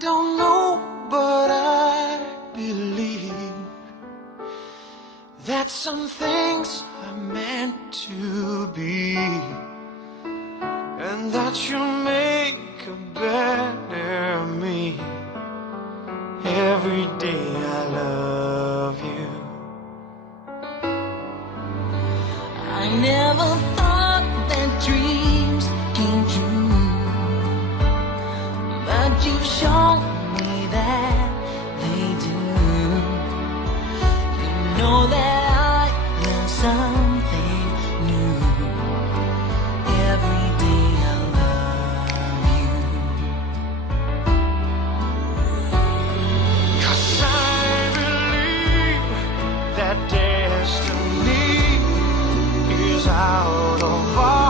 don't know, but I believe that some things are meant to be, and that you'll make a better me. Every day I love you. I never thought that dreams came true, but you've shown me that they do. You know that I learn something new. Every day I love you. 'Cause I believe that destiny is out of our